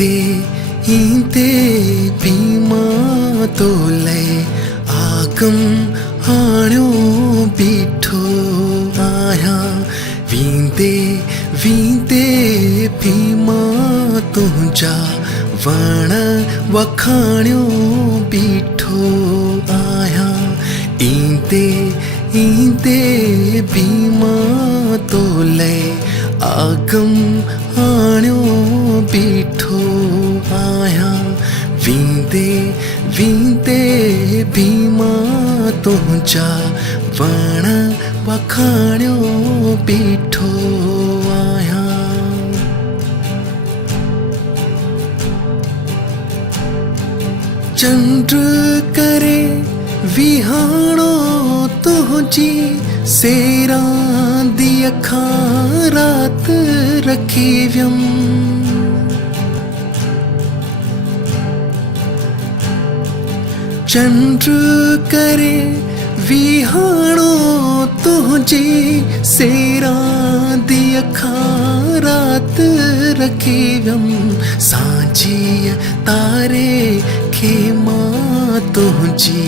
ईंदे ईंदे भीमा तोले आगम आणियो बीठो आया वींदे वींदे भीमा तुंहिंजा वण वखाणियो बीठो आया ईंदे ईंदे भीमा तोले आगम आणियो बीठो आया वींदे वींदे भीमा तुंहिंजा वण वखाणियो बीठो आया चंड करे विहाणो तुंहिंजी सेरां दी अखां रात रखी वियमि चंड करे विहाणो तुंहिंजी सेरां दी अखां रात रखी वियमि सांझीअ तारे खे मां तुंहिंजी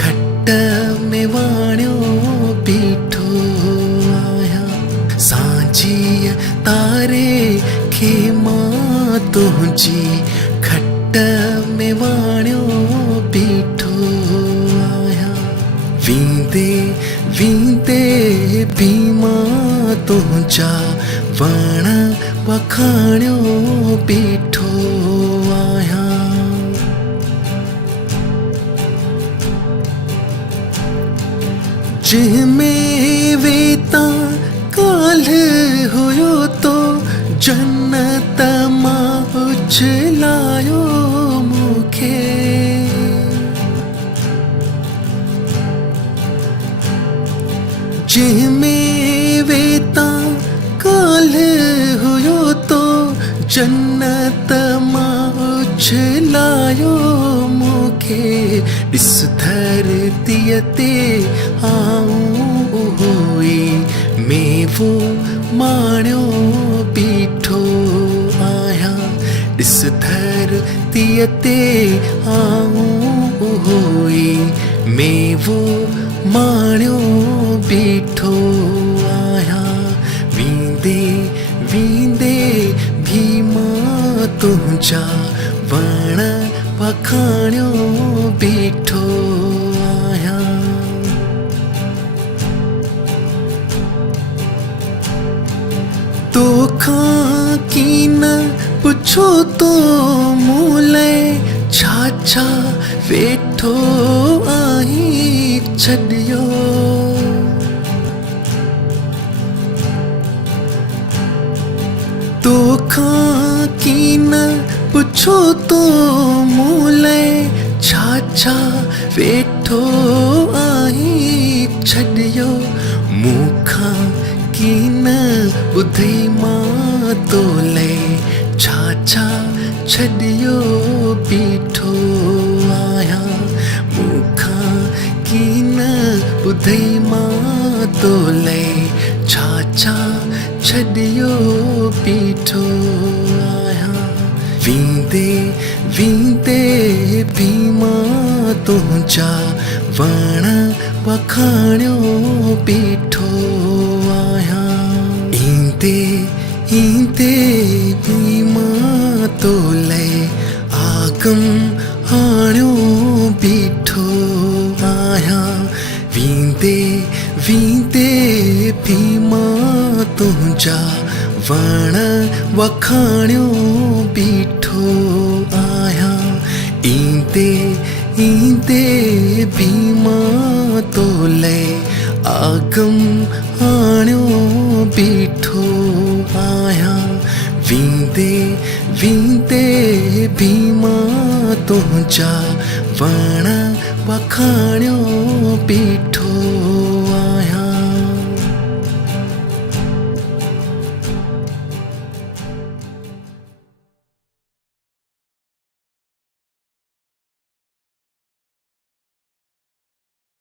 खट में वाणियो बीठो आया सांझीअ तारे खे मां तुंहिंजी खट में वाणियो बीठो आया वींदे वींदे भीमा तुंहिंजा वण वखाणियो बीठो आया जंहिंमें वेता काल्ह हुयो तो जन्नत मां उछलायो मूंखे जंहिंमें वेता काल्ह हुयो तो जन्नत मां उछलायो मूंखे ॾिस धरतीअ ते आऊं हुई मेवो माणियो बीठो आया ॾिस धरतीअ ते आऊं हुई मेवो माणियो बीठो आया वींदे वींदे भीमा तुंहिंजा वण वखाणियो बीठो आया तोखां की न पुछो तो मूं लाइ छा छा वेठो आहीं छॾियो तोखां की न पुछो तो मूं लाइ छा छा वेठो आहीं छॾियो मूंखां की न ॿुधई मां तो लाइ छा छा छॾियो बीठो आया मूंखां की न ॿुधई मां तो लाइ छा छा छॾियो बीठो आया वींदे वींदे भीमा तुंहिंजा वण वखाणियो बीठो आया ईंदे ईंदे भीमा तो लाइ आगम आणियो बीठो आया वींदे वींदे भीमा तुंहिंजा वण वखाणियो बीठो आया ईंदे ईंदे भीमा तो लाइ आगम आणियो बीठो आया वींदे वींदे भीमा तुंहिंजा वण वखाणियो बीठो